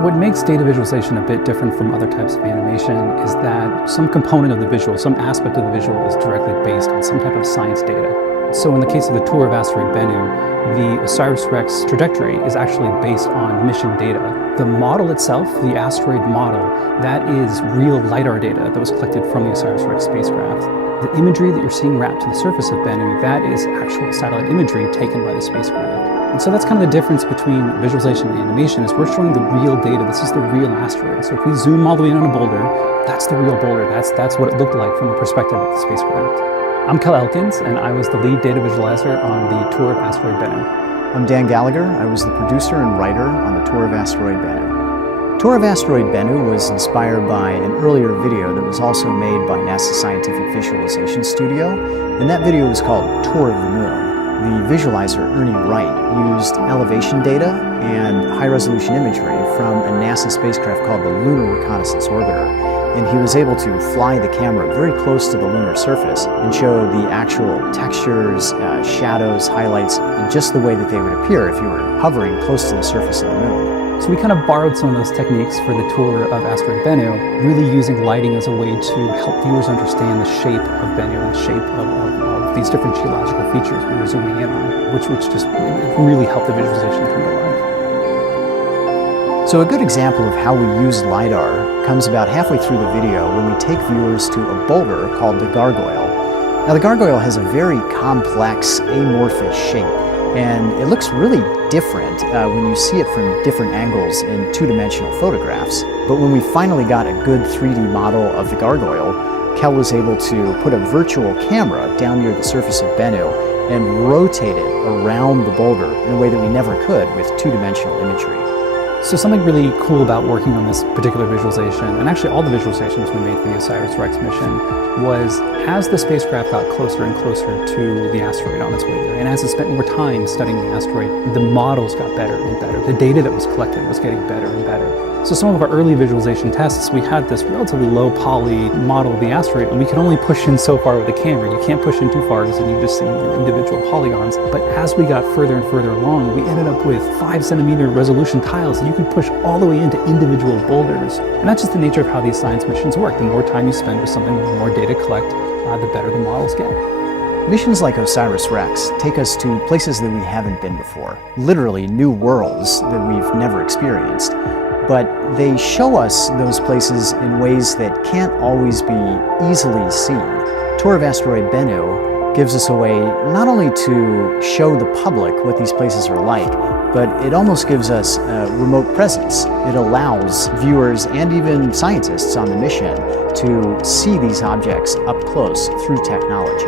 What makes data visualization a bit different from other types of animation is that some component of the visual, some aspect of the visual is directly based on some type of science data. So in the case of the tour of Asteroid Bennu, the OSIRIS-REx trajectory is actually based on mission data. The model itself, the asteroid model, that is real LiDAR data that was collected from the OSIRIS-REx spacecraft. The imagery that you're seeing wrapped to the surface of Bennu, that is actual satellite imagery taken by the spacecraft. And so that's kind of the difference between visualization and animation, is we're showing the real data. This is the real asteroid. So if we zoom all the way in on a boulder, that's the real boulder. That's what it looked like from the perspective of the spacecraft. I'm Kel Elkins, and I was the lead data visualizer on the tour of Asteroid Bennu. I'm Dan Gallagher. I was the producer and writer on the tour of Asteroid Bennu. Tour of Asteroid Bennu was inspired by an earlier video that was also made by NASA Scientific Visualization Studio, and that video was called Tour of the Moon. The visualizer, Ernie Wright, used elevation data and high-resolution imagery from a NASA spacecraft called the Lunar Reconnaissance Orbiter, and he was able to fly the camera very close to the lunar surface and show the actual textures, shadows, highlights, in just the way that they would appear if you were hovering close to the surface of the moon. So we kind of borrowed some of those techniques for the tour of Asteroid Bennu, really using lighting as a way to help viewers understand the shape of Bennu, the shape of these different geological features we were zooming in on, which just really helped the visualization come to life. So a good example of how we use LiDAR comes about halfway through the video when we take viewers to a boulder called the gargoyle. Now the gargoyle has a very complex, amorphous shape, and it looks really different when you see it from different angles in two-dimensional photographs. But when we finally got a good 3D model of the gargoyle, Kel was able to put a virtual camera down near the surface of Bennu and rotate it around the boulder in a way that we never could with two-dimensional imagery. So something really cool about working on this particular visualization, and actually all the visualizations we made for the OSIRIS-REx mission, was as the spacecraft got closer and closer to the asteroid on its way there, and as it spent more time studying the asteroid, the models got better and better. The data that was collected was getting better and better. So some of our early visualization tests, we had this relatively low poly model of the asteroid, and we could only push in so far with the camera. You can't push in too far because then you just see individual polygons. But as we got further and further along, we ended up with 5-centimeter resolution tiles that you could push all the way into individual boulders. And that's just the nature of how these science missions work. The more time you spend with something, the more data collect, the better the models get. Missions like OSIRIS-REx take us to places that we haven't been before, literally new worlds that we've never experienced. But they show us those places in ways that can't always be easily seen. Tour of Asteroid Bennu gives us a way not only to show the public what these places are like, but it almost gives us a remote presence. It allows viewers and even scientists on the mission to see these objects up close through technology.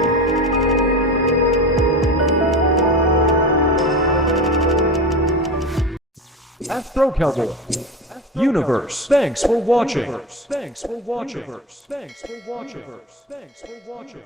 Astro Cowboy Universe. Thanks for watching. Thanks for watching. Thanks for watching. Thanks for watching.